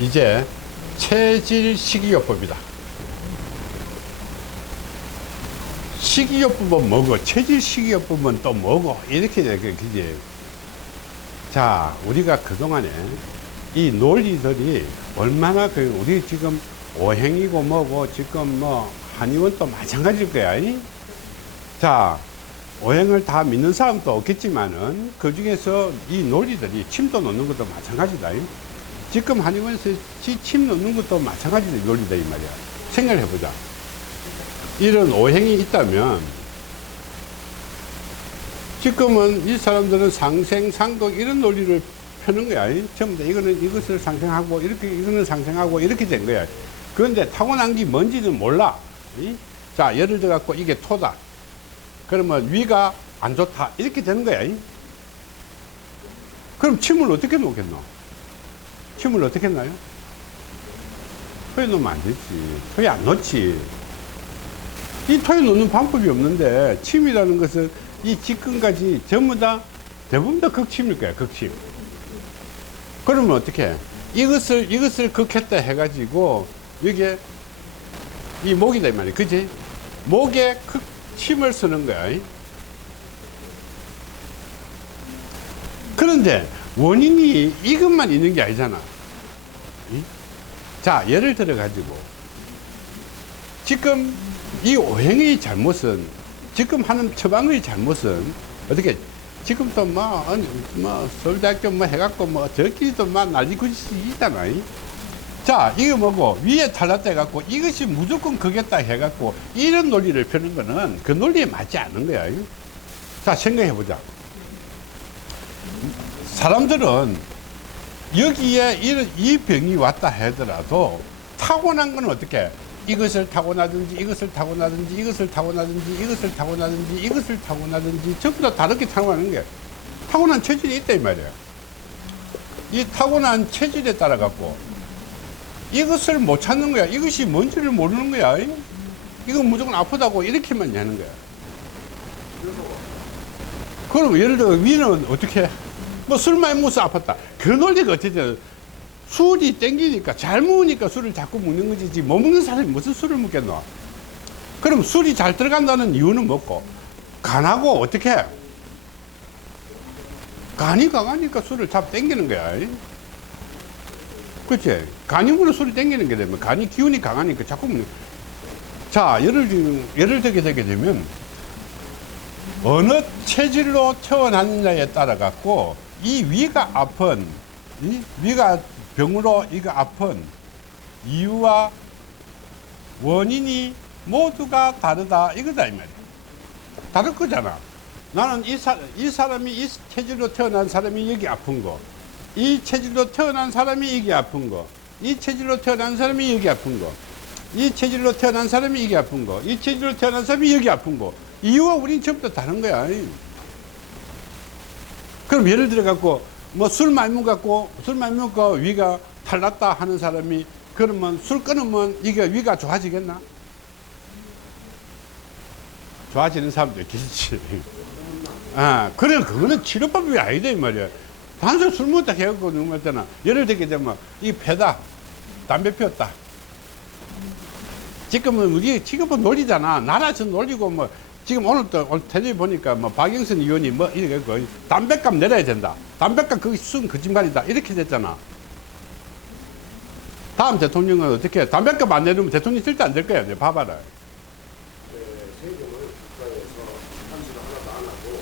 이제 체질 식이요법이다. 식이요법은 뭐고 체질 식이요법은 또 뭐고 이렇게 그지. 자, 우리가 그동안에 이 논리들이 얼마나 우리 지금 오행이고 뭐고 지금 뭐 한의원도 마찬가지일 거야. 자, 오행을 다 믿는 사람도 없겠지만은 그 중에서 이 논리들이 침도 놓는 것도 마찬가지다. 지금 한의원에서 침 놓는 것도 마찬가지로 논리다 이 말이야. 생각을 해보자. 이런 오행이 있다면 지금은 이 사람들은 상생, 상극 이런 논리를 펴는 거야. 전부 다 이거는 이것을 상생하고 이렇게 이거는 상생하고 이렇게 된 거야. 그런데 타고난 게 뭔지는 몰라. 자, 예를 들어 갖고 이게 토다. 그러면 위가 안 좋다 이렇게 되는 거야. 그럼 침을 어떻게 놓겠노? 침을 어떻게 놔요? 토에 놓으면 안 되지. 토에 안 놓지. 이 토에 놓는 방법이 없는데 침이라는 것은 이 직근까지 전부 다 대부분 다 극침일 거야. 극침. 그러면 어떻게 이것을 극했다 해가지고 이게 이 목이다 이 말이야. 그지? 목에 극침을 쓰는 거야. 그런데 원인이 이것만 있는 게 아니잖아. 자, 예를 들어 가지고 지금 이 오행의 잘못은 지금 하는 처방의 잘못은 어떻게 지금 또 뭐 서울대학교 뭐 해갖고 뭐 저끼리도 막 난리굿이잖아. 자, 이거 뭐고 위에 탈났다 해갖고 이것이 무조건 그겠다 해갖고 이런 논리를 펴는 거는 그 논리에 맞지 않는 거야. 자, 생각해보자. 사람들은 여기에 이 병이 왔다 하더라도 타고난 건 어떻게 이것을 타고나든지 이것을 타고나든지 이것을 타고나든지 이것을 타고나든지 이것을 타고나든지 전부 다 다르게 타고나는 게 타고난 체질이 있다 이 말이에요. 이 타고난 체질에 따라 갖고 이것을 못 찾는 거야. 이것이 뭔지를 모르는 거야. 이건 무조건 아프다고 이렇게만 하는 거야. 그럼 예를 들어 위는 어떻게 뭐 술 많이 먹어서 아팠다. 그 논리가 어떻게 술이 땡기니까 잘 먹으니까 술을 자꾸 먹는 거지. 못 먹는 사람이 무슨 술을 먹겠노? 그럼 술이 잘 들어간다는 이유는 뭐고? 간하고 어떻게? 간이 강하니까 술을 자꾸 땡기는 거야. 그치? 간이므로 술이 땡기는 게 되면 간이 기운이 강하니까 자꾸 먹는 거야. 자, 예를 들게 되게 되면 어느 체질로 태어났느냐에 따라 갖고 이 위가 아픈 이 위가 병으로 이거 아픈 이유와 원인이 모두가 다르다 이거다 이 말이야. 다를 거잖아. 나는 이 사람이 이 체질로 태어난 사람이 여기 아픈 거, 이 체질로 태어난 사람이 여기 아픈 거, 이 체질로 태어난 사람이 여기 아픈 거, 이 체질로 태어난 사람이 여기 아픈 거, 이 체질로 태어난 사람이 여기 아픈 거. 이유가 우린 전부 다 다른 거야. 그럼 예를 들어 갖고 뭐 술 많이 먹고 위가 탈났다 하는 사람이 그러면 술 끊으면 이게 위가 좋아지겠나? 좋아지는 사람도 계시지. 아, 그래, 그거는 치료법이 아니다 이 말이야. 단순 술 먹다 해갖고 누구 때나 예를 들게 되면 이 폐다, 담배 피웠다. 지금은 논리잖아. 나라에서 논리고 뭐. 지금 오늘 텔레비 보니까 뭐 박영선 의원이 뭐 이렇게 담배값 내려야 된다. 담배값 그게 순 거짓말이다. 이렇게 됐잖아. 다음 대통령은 어떻게 해? 담배값 안 내리면 대통령 절대 안 될 거야. 이제 봐봐라. 세금을 국가에서 감시를 하나도 안 하고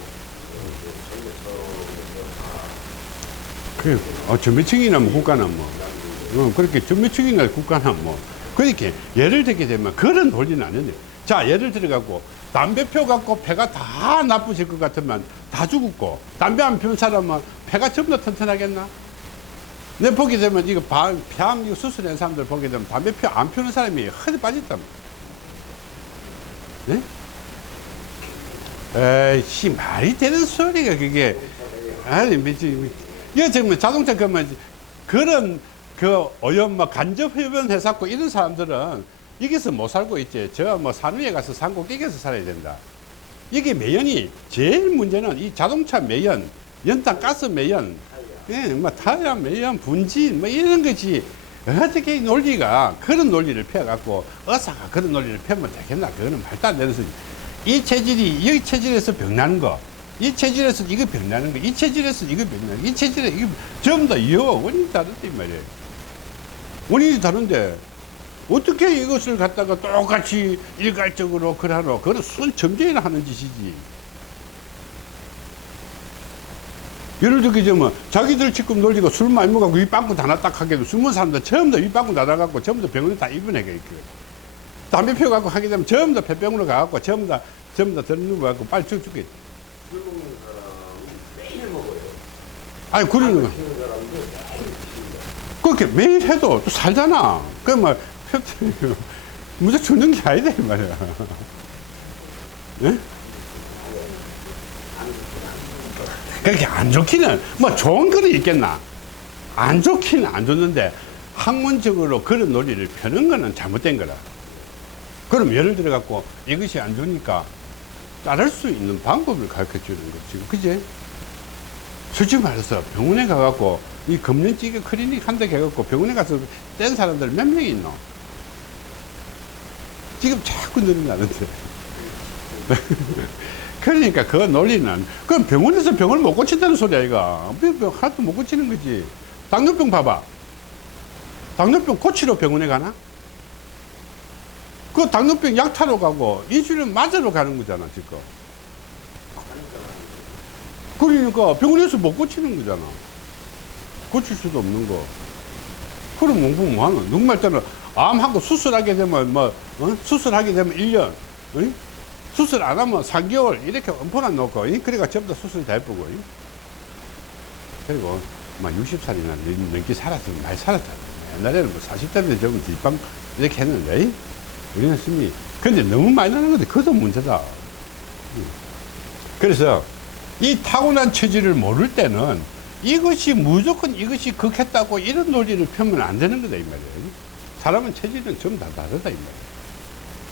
그래, 전매층이나 뭐 국가나 뭐. 그렇게 전매층이나 국가나 뭐. 그렇게 예를 들게 되면 그런 논리는 아닌데. 자, 예를 들어 갖고 담배 펴 갖고 폐가 다 나쁘실 것 같으면 다 죽었고 담배 안 피운 사람은 폐가 전부 다 튼튼하겠나? 내 보게 되면 이거 폐암 수술한 사람들 보게 되면 담배 안 피우는 사람이 허리 빠졌다. 네? 에이씨, 말이 되는 소리가 그게. 아니, 이거 정말 자동차 그런 오염 간접 흡연해갖고 이런 사람들은 여기서 못 살고 있지. 저 뭐 산위에 가서 산고 끼겨서 살아야 된다. 이게 매연이 제일 문제는 이 자동차 매연, 연탄 가스 매연, 뭐 타이어 매연, 분진 뭐 이런 거지. 어떻게 이 논리가 그런 논리를 펴갖고 의사가 그런 논리를 펴면 되겠나? 그거는 말도 안 되는 소리. 이 체질이 여기 체질에서 병나는 거, 이 체질에서 이거 병나는 거, 이 체질에서 이거 병나는 거, 이 체질에 이거 전부 다 이유와 원인이 다른데 이 말이에요. 원인이 다른데 어떻게 이것을 갖다가 똑같이 일괄적으로 그러노? 그건 순점쟁이나 하는 짓이지. 예를 들게 되면 자기들 지금 놀리고 술 많이 먹어갖고 윗방구 다 났다 하게도 숨은 사람들 전부 다 윗방구 다 나가고 전부 다 병원에 다 입원해. 담배 피워갖고 하게 되면 전부 다 폐병으로 가갖고 전부 다 들어누워갖고 빨리 죽겠지. 술 먹는 사람은 매일 먹어요. 아니, 그러는 거. 피우는 사람도 매일 피운다. 그렇게 매일 해도 또 살잖아. 그 뭐, 무조건 죽는 게 아니다, 이 말이야. 예? 그렇게 안 좋기는, 뭐 좋은 거는 있겠나. 안 좋기는 안 좋는데, 학문적으로 그런 논리를 펴는 거는 잘못된 거라. 그럼 예를 들어 갖고 이것이 안 좋으니까 따를 수 있는 방법을 가르쳐 주는 거지. 그지? 솔직히 말해서 병원에 가갖고 이 금년찌개 클리닉 한다 해갖고 병원에 가서 뗀 사람들 몇 명이 있노? 지금 자꾸 늘어나는데. 그러니까 그 논리는, 그럼 병원에서 병을 못 고친다는 소리야, 이거. 병 하나도 못 고치는 거지. 당뇨병 봐봐. 당뇨병 고치러 병원에 가나? 그 당뇨병 약 타러 가고 인슐린 맞으러 가는 거잖아, 지금. 그러니까 병원에서 못 고치는 거잖아. 고칠 수도 없는 거. 그럼 뭐 하노? 누구말 때는 암하고 수술하게 되면 수술하게 되면 1년, 수술 안 하면 3개월 이렇게 엄포나 놓고, 그러니까 전부 다 수술 다 해보고. 그리고 막 60살이나 넘게 살았으면 많이 살았다. 옛날에는 뭐 40대인데 좀 뒷방 이렇게 했는데, 우리는 심히, 근데 너무 많이 나는 건데, 그것도 문제다. 그래서 이 타고난 체질을 모를 때는 이것이 무조건 이것이 극했다고 이런 논리를 펴면 안 되는 거다, 이 말이에요. 사람은 체질은 전부 다 다르다, 이 말이에요.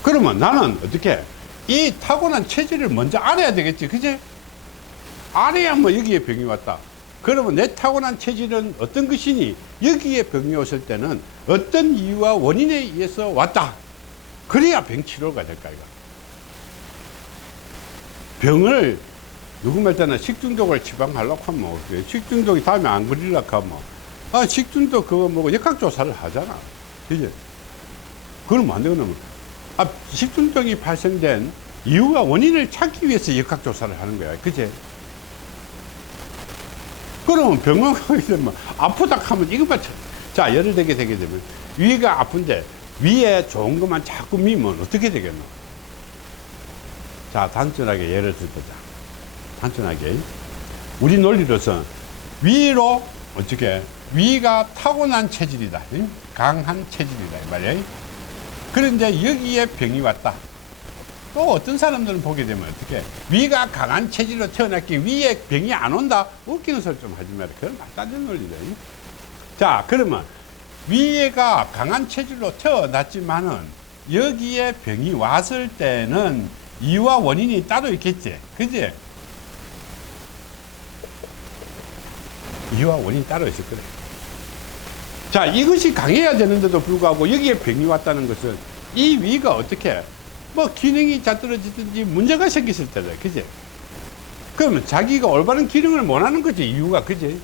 그러면 나는 어떻게, 이 타고난 체질을 먼저 알아야 되겠지, 그지? 알아야 뭐 여기에 병이 왔다. 그러면 내 타고난 체질은 어떤 것이니, 여기에 병이 왔을 때는 어떤 이유와 원인에 의해서 왔다. 그래야 병 치료가 될까, 이거. 병을, 누구 말 때는 식중독을 처방하려고 하면, 뭐, 식중독이 다음에 안 걸리려고 하면, 식중독 그거 뭐고 역학조사를 하잖아. 그지? 그러면 안 되거든. 식중독이 발생된 이유와 원인을 찾기 위해서 역학조사를 하는 거야. 그지? 그러면 병원 가게 되면, 아프다 하면 이것만, 자, 예를 들게 되게 되면, 위가 아픈데, 위에 좋은 것만 자꾸 미면 어떻게 되겠노? 자, 단순하게 예를 들자. 단순하게. 우리 논리로서 위로 어떻게, 위가 타고난 체질이다. 강한 체질이다. 이 말이야. 그런데 여기에 병이 왔다. 또 어떤 사람들은 보게 되면 어떻게, 위가 강한 체질로 태어났기 위에 병이 안 온다? 웃기는 소리 좀 하지 마라. 그건 말도 안 되는 논리다. 자, 그러면 위에가 강한 체질로 태어났지만은 여기에 병이 왔을 때는 이유와 원인이 따로 있겠지. 그지? 이유와 원인이 따로 있을 거래. 자, 이것이 강해야 되는데도 불구하고 여기에 병이 왔다는 것은 이 위가 어떻게, 뭐 기능이 자떨어지든지 문제가 생겼을 때다. 그지? 그러면 자기가 올바른 기능을 못 하는 거지, 이유가. 그지?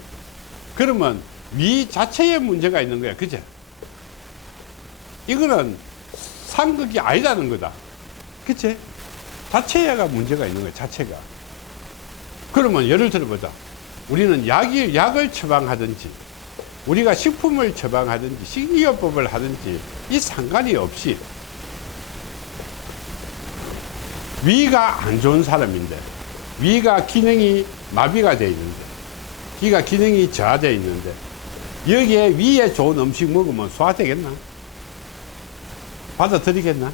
그러면 위 자체에 문제가 있는 거야. 그죠? 이거는 상극이 아니라는 거다. 그치? 자체가 문제가 있는 거야, 자체가. 그러면 예를 들어보자. 우리는 약을 처방하든지, 우리가 식품을 처방하든지, 식이요법을 하든지, 이 상관이 없이 위가 안 좋은 사람인데, 위가 기능이 마비가 되어 있는데, 위가 기능이 저하되어 있는데, 여기에 위에 좋은 음식 먹으면 소화되겠나? 받아들이겠나?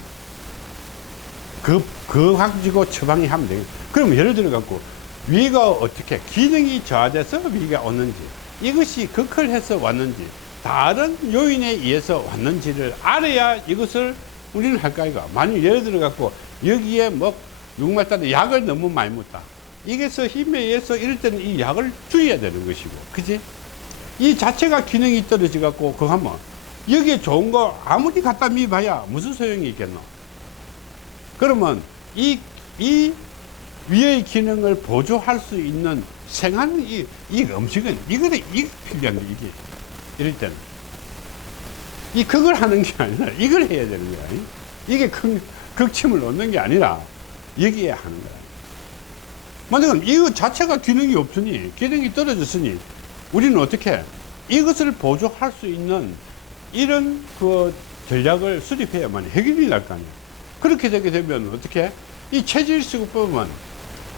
그거 가지고 처방이 하면 되겠나? 그럼 예를 들어 갖고 위가 어떻게 기능이 저하돼서 위가 왔는지, 이것이 극할해서 왔는지, 다른 요인에 의해서 왔는지를 알아야 이것을 우리는 할까, 이거. 만약 예를 들어 갖고 여기에 뭐 누구말 따라 약을 너무 많이 먹다. 이게서 힘에 의해서 이럴 때는 이 약을 줄여야 되는 것이고, 그지? 이 자체가 기능이 떨어져 갖고 그거 하면 여기에 좋은 거 아무리 갖다 미봐야 무슨 소용이 있겠노? 그러면 이 위의 기능을 보조할 수 있는 생하는 이 음식은 이게 필요한 게 이게 이럴 때는 그걸 하는 게 아니라 이걸 해야 되는 거야. 이게 극침을 놓는 게 아니라 여기에 하는 거야. 만약에 이거 자체가 기능이 없으니 기능이 떨어졌으니 우리는 어떻게 이것을 보조할 수 있는 이런 그 전략을 수립해야만 해결이 날 거 아니야. 그렇게 되게 되면 어떻게 이 체질수급법은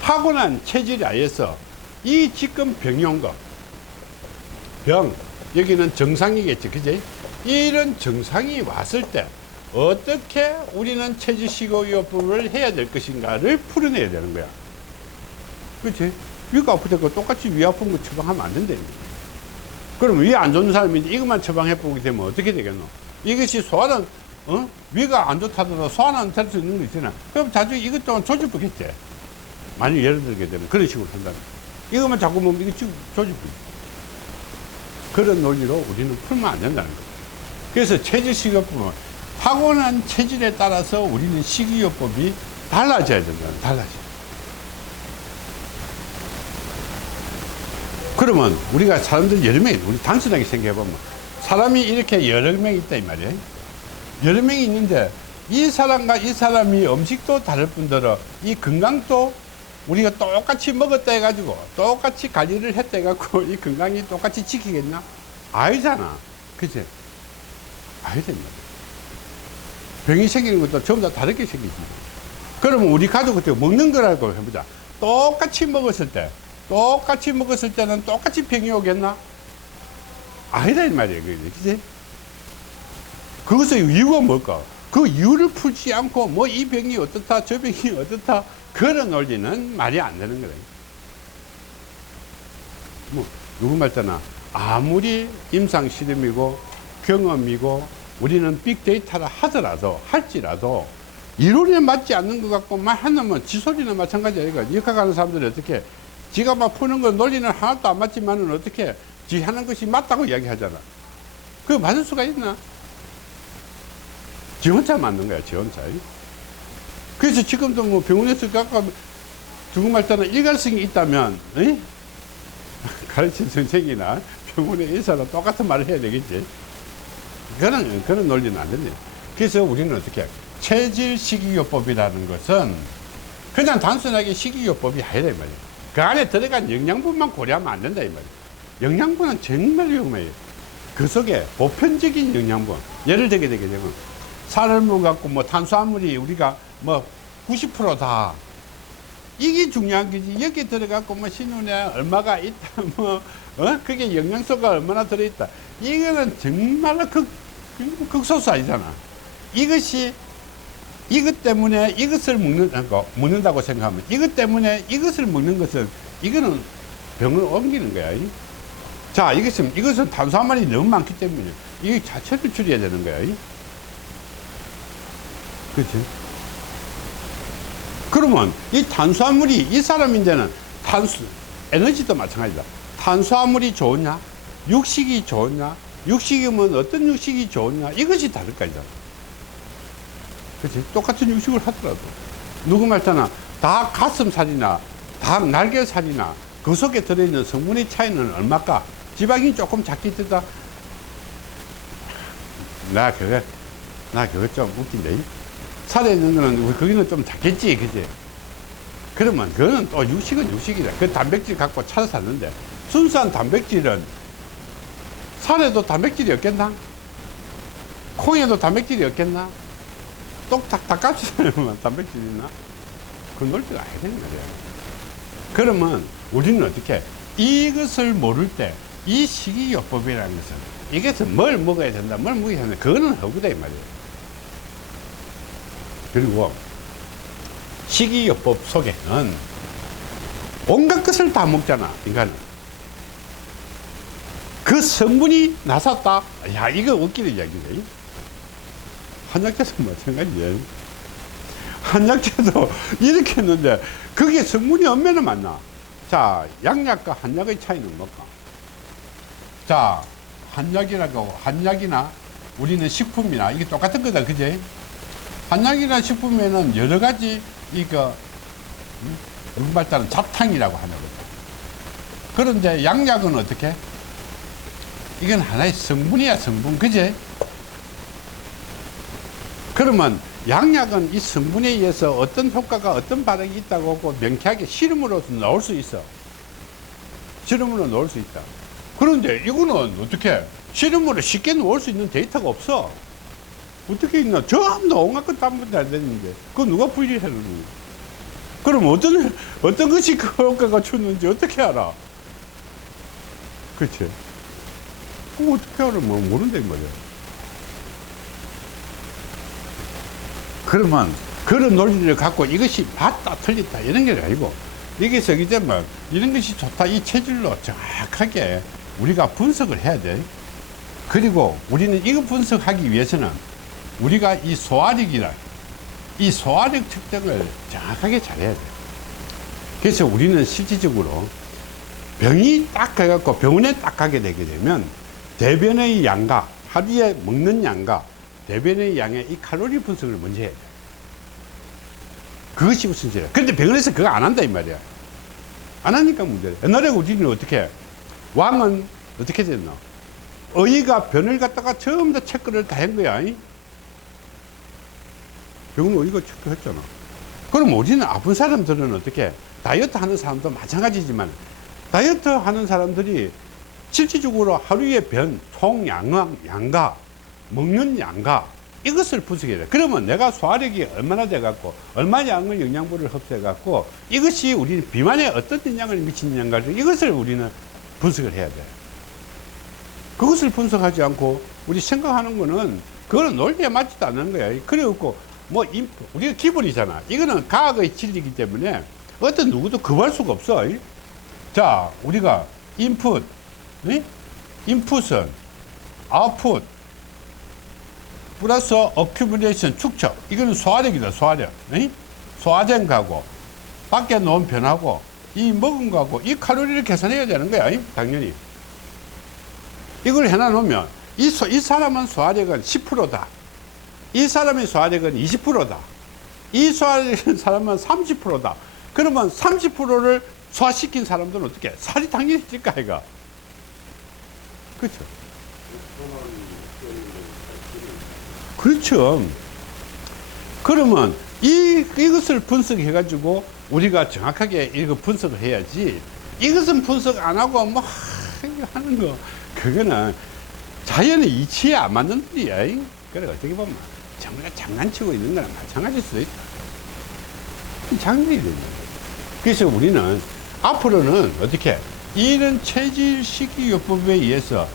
타고난 체질이 아예서 이 지금 병이 온 거, 병, 여기는 정상이겠지, 그지? 이런 정상이 왔을 때 어떻게 우리는 체질식이요법을 해야 될 것인가를 풀어내야 되는 거야. 그치? 위가 아프다 고 똑같이 위 아픈 거 처방하면 안 된다. 그럼 위 안 좋은 사람인데 이것만 처방해 보게 되면 어떻게 되겠노? 이것이 소화는, 위가 안 좋다더라도 소화는 될 수 있는 거 있잖아. 그럼 자주 이것 또한 조질쁘겠지. 만약 예를 들게 되면 그런 식으로 한다면. 이것만 자꾸 먹으면 이거 조질쁘겠지. 그런 논리로 우리는 풀면 안 된다는 거야. 그래서 체질식이요법은 타고난 체질에 따라서 우리는 식이요법이 달라져야 된다. 달라져. 그러면 우리가 사람들 여러 명, 우리 단순하게 생각해보면 사람이 이렇게 여러 명 있다 이 말이에요. 여러 명이 있는데 이 사람과 이 사람이 음식도 다를 뿐더러 이 건강도 우리가 똑같이 먹었다 해가지고 똑같이 관리를 했다 해갖고 이 건강이 똑같이 지키겠나? 아니잖아. 그치? 아니다. 병이 생기는 것도 전부 다 다르게 생기지. 그러면 우리 가족한테 먹는 거라고 해보자. 똑같이 먹었을 때는 똑같이 병이 오겠나? 아니다 이 말이에요. 그치? 그것의 이유가 뭘까? 그 이유를 풀지 않고 뭐 이 병이 어떻다 저 병이 어떻다 그런 논리는 말이 안 되는 거다. 뭐 누구 말잖아. 아무리 임상 실험이고 경험이고 우리는 빅데이터를 할지라도 이론에 맞지 않는 것 같고 말하면 지소리나 마찬가지야. 이거 역학하는 사람들이 어떻게 지가 막 푸는 건 논리는 하나도 안 맞지만은 어떻게 지 하는 것이 맞다고 이야기하잖아. 그거 맞을 수가 있나? 지 혼자 맞는 거야, 지 혼자. 그래서 지금도 뭐 병원에서 갖고 누구말 따나 일관성이 있다면, 가르친 선생이나 병원의 의사랑 똑같은 말을 해야 되겠지. 그런 논리는 안 된대. 그래서 우리는 어떻게, 체질 식이요법이라는 것은 그냥 단순하게 식이요법이 아니다, 이 말이야. 그 안에 들어간 영양분만 고려하면 안 된다, 이 말이야. 영양분은 정말 위험해요. 그 속에 보편적인 영양분, 예를 들게 되게 되면, 살을 먹어갖고 뭐 탄수화물이 우리가 뭐 90%다. 이게 중요한 거지. 여기 들어갖고 뭐 신운에 얼마가 있다, 그게 영양소가 얼마나 들어있다. 이거는 정말로 극소수 아니잖아. 이것 때문에 이것을 먹는다고 생각하면, 이것 때문에 이것을 먹는 것은, 이거는 병을 옮기는 거야. 자, 이것은 탄수화물이 너무 많기 때문에, 이게 자체를 줄여야 되는 거야. 그렇지? 그러면 이 탄수화물이 이 사람인데는 에너지도 마찬가지다. 탄수화물이 좋으냐? 육식이 좋으냐? 육식이면 어떤 육식이 좋으냐? 이것이 다를 거잖아. 그렇지? 똑같은 육식을 하더라도. 누구 말잖아. 다 가슴살이나, 다 날개살이나, 그 속에 들어있는 성분의 차이는 얼마까? 지방이 조금 작게 뜨다. 나 그거 좀 웃긴데. 살에 있는 거는, 거기는 좀 작겠지, 그지? 그러면 그거는 또 육식은 육식이다. 그 단백질 갖고 찾아서 샀는데, 순수한 단백질은 살에도 단백질이 없겠나? 콩에도 단백질이 없겠나? 닭가슴살에만 단백질이 있나? 그 논리가 아니야 되는 거야. 그러면 우리는 어떻게 이것을 모를 때 이 식이요법이라는 것은 이것은 뭘 먹어야 된다, 뭘 먹어야 된다, 그거는 허구다 이 말이에요. 그리고 식이요법 속에는 온갖 것을 다 먹잖아, 인간은. 그 성분이 나섰다. 야, 이거 웃기는 이야기네. 한약재도 마찬가지예요. 한약재도 이렇게 했는데 그게 성분이 얼마나 많나? 자, 양약과 한약의 차이는 뭘까? 자, 한약이나 우리는 식품이나 이게 똑같은 거다, 그제? 한약이나 식품에는 여러 가지 이거 발달은 잡탕이라고 하는 거죠. 그런데 양약은 어떻게? 이건 하나의 성분이야, 성분, 그제? 그러면 양약은 이 성분에 의해서 어떤 효과가 어떤 반응이 있다고 하고 명쾌하게 실험으로 나올 수 있어. 실험으로 나올 수 있다. 그런데 이거는 어떻게? 실험으로 쉽게 나올 수 있는 데이터가 없어. 어떻게 있나? 전부 다 온갖 것 아무것도 안 되는데. 그거 누가 분리해놓는 거야? 그럼 어떤 것이 그 효과가 줬는지 어떻게 알아? 그치? 그거 어떻게 알아? 뭐, 모른단 말이야. 그러면 그런 논리를 갖고 이것이 맞다, 틀렸다, 이런 게 아니고, 이게 이제 뭐, 이런 것이 좋다, 이 체질로 정확하게 우리가 분석을 해야 돼. 그리고 우리는 이거 분석하기 위해서는 우리가 이 소화력이라, 이 소화력 특정을 정확하게 잘해야 돼. 그래서 우리는 실질적으로 병이 딱 가갖고 병원에 딱 가게 되게 되면 대변의 양과 하루에 먹는 양과 대변의 양의 이 칼로리 분석을 먼저 해야 돼. 그것이 우선이야. 근데 병원에서 그거 안 한다 이 말이야. 안 하니까 문제야. 옛날에 우리는 어떻게 해? 왕은 어떻게 됐나? 어이가 변을 갖다가 전부 다 체크를 다 한 거야. 병원 어이가 체크했잖아. 그럼 우리는 아픈 사람들은 어떻게 해? 다이어트 하는 사람도 마찬가지지만 다이어트 하는 사람들이 실질적으로 하루에 변, 총 양과 먹는 양과 이것을 분석해야 돼. 그러면 내가 소화력이 얼마나 돼갖고 얼마 양의 영양분을 흡수해갖고 이것이 우리 비만에 어떤 영향을 미치느냐가 이것을 우리는 분석을 해야 돼. 그것을 분석하지 않고 우리 생각하는 거는 그거는 논리에 맞지도 않는 거야. 그래갖고 뭐 우리가 기본이잖아. 이거는 과학의 진리이기 때문에 어떤 누구도 거부할 수가 없어. 자, 우리가 인풋, 인풋은 아웃풋 플러스 어큐뮬레이션 축적. 이거는 소화력이다, 소화력. 소화된 거하고 밖에 놓은 변하고 이 먹은 거하고 이 칼로리를 계산해야 되는 거야. 당연히. 이걸 해놔놓으면 이 사람은 소화력은 10%다. 이 사람의 소화력은 20%다. 이 소화력은 사람은 30%다. 그러면 30%를 소화시킨 사람들은 어떻게 해? 살이 당연히 찔까, 이가. 그렇죠. 그렇죠. 그러면 이것을 분석해가지고 우리가 정확하게 이거 분석을 해야지. 이것은 분석 안 하고 뭐 하는 거, 그거는 자연의 이치에 안 맞는 일이야. 그래, 어떻게 보면 정말 장난치고 있는 거랑 마찬가지일 수도 있다. 장난이 되는 거야. 그래서 우리는 앞으로는 어떻게 이런 체질 식이요법에 의해서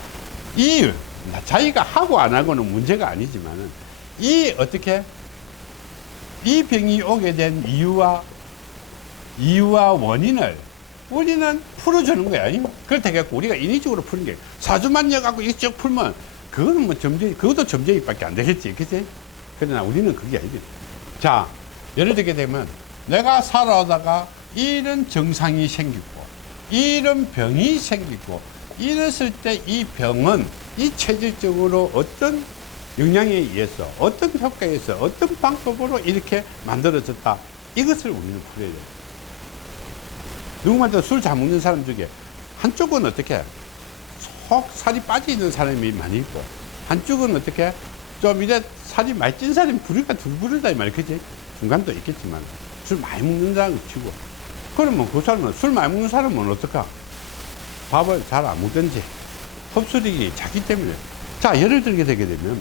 자기가 하고 안 하고는 문제가 아니지만은 어떻게 이 병이 오게 된 이유와 원인을 우리는 풀어주는 거야. 그렇다 해갖고 우리가 인위적으로 푸는 게 4주만 여갖고 이쪽 풀면 그거는 뭐 그것도 점쟁이밖에 안 되겠지, 그치? 그러나 우리는 그게 아니지. 자, 예를 들게 되면 내가 살아오다가 이런 증상이 생기고 이런 병이 생기고 이랬을 때 이 병은 이 체질적으로 어떤 영향에 의해서 어떤 효과에 의해서 어떤 방법으로 이렇게 만들어졌다. 이것을 우리는 풀어야 돼요. 누구한테 술 잘 먹는 사람 중에 한쪽은 어떻게 속 살이 빠져 있는 사람이 많이 있고 한쪽은 어떻게 좀 이래 살이 많이 찐 사람이 부리가 둥부르다 이 말이야. 그치? 중간도 있겠지만 술 많이 먹는 사람을 치고 그러면 그 사람은 술 많이 먹는 사람은 어떨까? 밥을 잘 안 먹든지 흡수력이 작기 때문에. 자, 예를 들게 되게 되면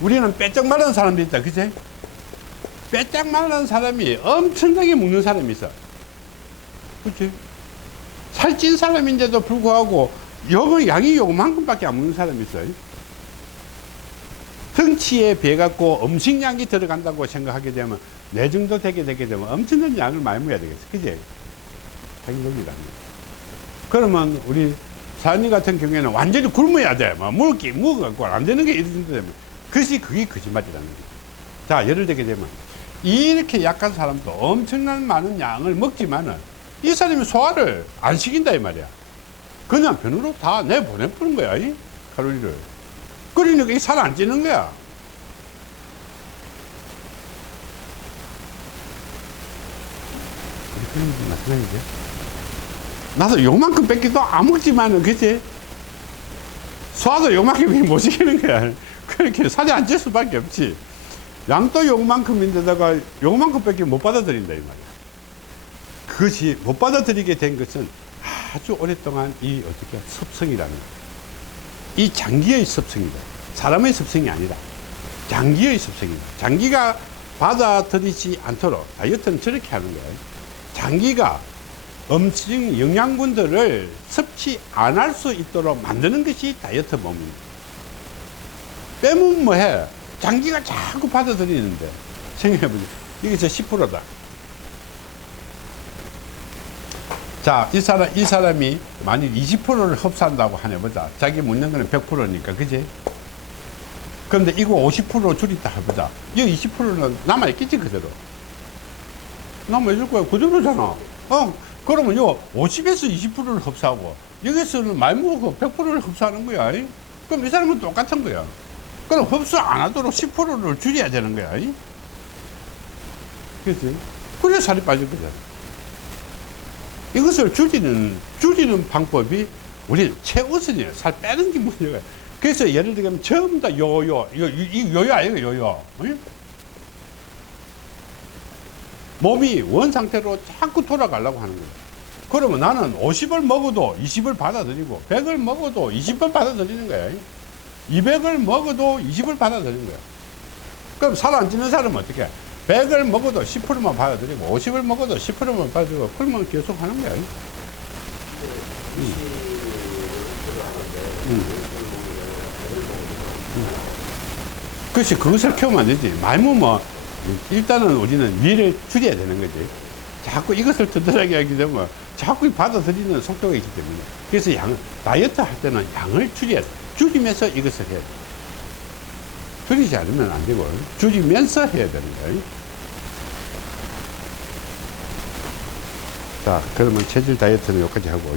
우리는 빼짝 마른 사람도 있다, 그치? 빼짝 마른 사람이 엄청나게 먹는 사람이 있어, 그치? 살찐 사람인데도 불구하고 양이 요만큼밖에 안 먹는 사람이 있어요. 덩치에 비해 갖고 음식량이 들어간다고 생각하게 되면 내 정도 되게 되면 엄청난 양을 많이 먹어야 되겠어, 그치? 자기 논리가 아니야. 그러면 우리 사장님 같은 경우에는 완전히 굶어야 돼. 먹어갖고 안 되는 게 이런 정도 되면. 그게 거짓말이라는 거예요. 자, 예를 들게 되면 이렇게 약한 사람도 엄청난 많은 양을 먹지만은 이 사람이 소화를 안 시킨다 이 말이야. 그냥 변으로 다 내보내버린 거야, 이 칼로리를. 그러니까 이게 살 안 찌는 거야. 마찬가지지. 나도 요만큼 뺏기도 안 먹지만은, 그치? 소화도 요만큼이 못 시키는 거야. 그렇게 살이 안 찔 수밖에 없지. 양도 요만큼인데다가 요만큼 뺏기 못 받아들인다, 이 말이야. 그것이 못 받아들이게 된 것은 아주 오랫동안 이 어떻게 습성이라는 거야. 이 장기의 습성이다. 사람의 습성이 아니라 장기의 습성이다. 장기가 받아들이지 않도록 다이어트는 저렇게 하는 거예요. 장기가 음식 영양분들을 섭취 안 할 수 있도록 만드는 것이 다이어트 몸입니다. 빼면 뭐해? 장기가 자꾸 받아들이는데 생각해보세요. 이게 저 10%다. 자, 이 사람이 만약 20%를 흡수한다고 하내보자. 자기 묻는 거는 100%니까, 그지? 그런데 이거 50% 줄이다 해보자. 이 20%는 남아있겠지, 그대로. 남아있을 거야. 그대로잖아. 그러면 요 50에서 20%를 흡수하고, 여기서는 많이 먹고 100%를 흡수하는 거야. 그럼 이 사람은 똑같은 거야. 그럼 흡수 안 하도록 10%를 줄여야 되는 거야. 그렇지? 그래 살이 빠질 거잖아. 이것을 줄이는 방법이 우리 최우선이에요. 살 빼는 게 문제가. 그래서 예를 들면 전부 다 요요 아니에요, 요요. 응? 몸이 원 상태로 자꾸 돌아가려고 하는 거예요. 그러면 나는 50을 먹어도 20을 받아들이고, 100을 먹어도 20을 받아들이는 거야. 200을 먹어도 20을 받아들이는 거야. 그럼 살 안 찌는 사람은 어떻게 해? 100을 먹어도 10%만 받아들이고, 50을 먹어도 10%만 받아들이고, 그러면 계속 하는 거야. 그렇지. 그것을 키우면 안 되지. 말면 뭐, 일단은 우리는 위를 줄여야 되는 거지. 자꾸 이것을 튼튼하게 하게 되면 자꾸 받아들이는 속도가 있기 때문에. 그래서 다이어트 할 때는 양을 줄여야 돼. 줄이면서 이것을 해야 돼. 줄이지 않으면 안 되고, 줄이면서 해야 되는 거야. 자, 그러면 체질 다이어트는 여기까지 하고.